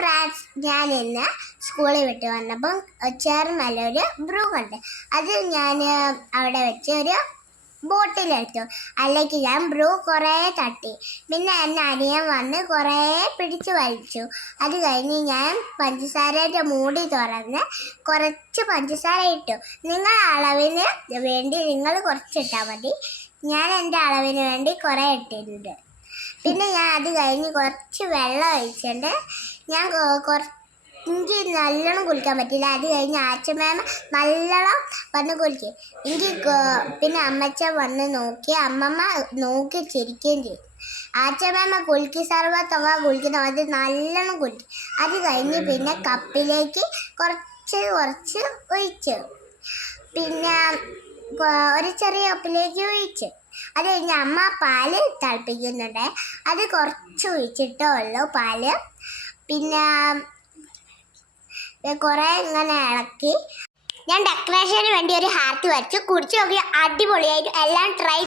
France ഞാൻ ഇന്ന് സ്കൂളിൽ വിട്ട് വന്നപ്പം ചേർന്നല്ലൊരു ബ്രൂ കണ്ട്. അത് ഞാൻ അവിടെ വെച്ച് ഒരു ബോട്ടിലെടുത്തു. അല്ലെങ്കിൽ ഞാൻ ബ്രൂ കുറേ തട്ടി. പിന്നെ എൻ്റെ അനിയൻ വന്ന് കുറേ പിടിച്ച് വലിച്ചു. അത് കഴിഞ്ഞ് ഞാൻ പഞ്ചസാരയുടെ മൂടി തുറന്ന് കുറച്ച് പഞ്ചസാര ഇട്ടു. നിങ്ങളുടെ അളവിന് വേണ്ടി നിങ്ങൾ കുറച്ചിട്ടാൽ മതി. ഞാൻ എൻ്റെ അളവിന് വേണ്ടി കുറേ ഇട്ടിട്ടുണ്ട്. പിന്നെ ഞാൻ അത് കഴിഞ്ഞ് കുറച്ച് വെള്ളം ഒഴിച്ചിട്ട് ഞാൻ എനിക്ക് നല്ലോണം കുളിക്കാൻ പറ്റില്ല. അത് കഴിഞ്ഞ് ആച്ചമ്മ നല്ലോണം വന്ന് കുളിക്കും. എനിക്ക് പിന്നെ അമ്മച്ച വന്ന് നോക്കി, അമ്മമ്മ നോക്കി ചിരിക്കുകയും ചെയ്യും. ആച്ചമ്മ കുലുക്കി സർവത്തവ കുളിക്കുന്ന അത് നല്ലോണം കുളിക്കും. അത് കഴിഞ്ഞ് പിന്നെ കപ്പിലേക്ക് കുറച്ച് ഒഴിച്ചു. പിന്നെ ഒരു ചെറിയ കപ്പിലേക്ക് ഒഴിച്ചു. അത് കഴിഞ്ഞ് അമ്മ പാല് തിളപ്പിക്കുന്നുണ്ട്. അത് കുറച്ച് ഒഴിച്ചിട്ടേ ഉള്ളൂ പാല്. പിന്നെ കുറേ ഇങ്ങനെ ഇളക്കി ഞാൻ ഡെക്കറേഷന് വേണ്ടി ഒരു ഹാർട്ട് വരച്ചു. കുടിച്ച് നോക്കി, അടിപൊളിയായിട്ട് എല്ലാം ട്രൈ